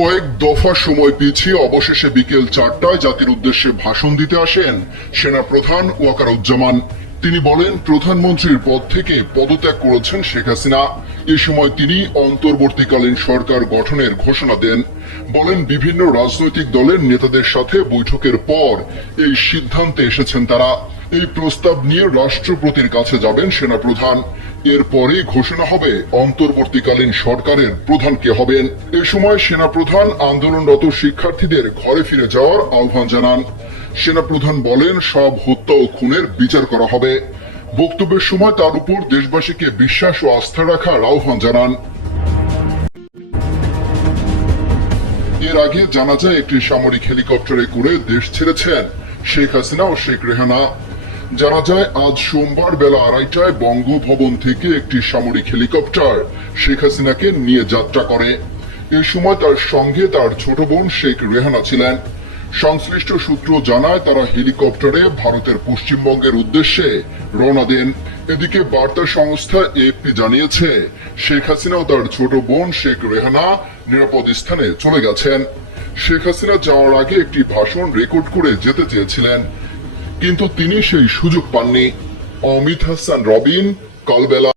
কয়েক দফা সময় পিছিয়ে অবশেষে বিকেল 4টায় জাতির উদ্দেশ্যে ভাষণ দিতে আসেন সেনাপ্রধান ওয়াকারুজ্জামান। তিনি বলেন, প্রধানমন্ত্রীর পদ থেকে পদত্যাগ করেছেন শেখ হাসিনা। এ সময় তিনি অন্তর্বর্তীকালীন সরকার গঠনের ঘোষণা দেন। বলেন, বিভিন্ন রাজনৈতিক দলের নেতাদের সাথে বৈঠকের পর এই সিদ্ধান্তে এসেছেন তারা। এই প্রস্তাব নিয়ে রাষ্ট্রপতির কাছে যাবেন সেনাপ্রধান। এরপরে ঘোষণা হবে অন্তর্বর্তীকালীন সরকারের প্রধান কে হবেন। এ সময় সেনাপ্রধান আন্দোলনরত শিক্ষার্থীদের ঘরে ফিরে যাওয়ার আহ্বান জানান। সেনাপ্রধান বলেন, সব হত্যা ও খুনের বিচার করা হবে। বক্তব্যের সময় তার উপর দেশবাসীকে বিশ্বাস ও আস্থা রাখার আহ্বান জানান। এর আগে জানা যায়, একটি সামরিক হেলিকপ্টারে করে দেশ ছেড়েছেন শেখ হাসিনা ও শেখ রেহানা। জানা যায়, আজ সোমবার বেলা 2:30টায় বঙ্গভবন থেকে একটি সামরিক হেলিকপ্টার শেখ হাসিনাকে নিয়ে যাত্রা করে। এ সময় তার সঙ্গে তার ছোট বোন শেখ রেহানা ছিলেন। সংশ্লিষ্ট সূত্র জানায়, তারা হেলিকপ্টারে ভারতের পশ্চিমবঙ্গের উদ্দেশ্যে রওনা দেন। এদিকে বার্তা সংস্থা এএফপি জানিয়েছে, শেখ হাসিনা ও তার ছোট বোন শেখ রেহানা নিরাপদ স্থানে চলে গেছেন। শেখ হাসিনা যাওয়ার আগে একটি ভাষণ রেকর্ড করে যেতে চেয়েছিলেন, কিন্তু তিনি সেই সুযোগ পাননি। অমিত হাসান রবিন, কালবেলা।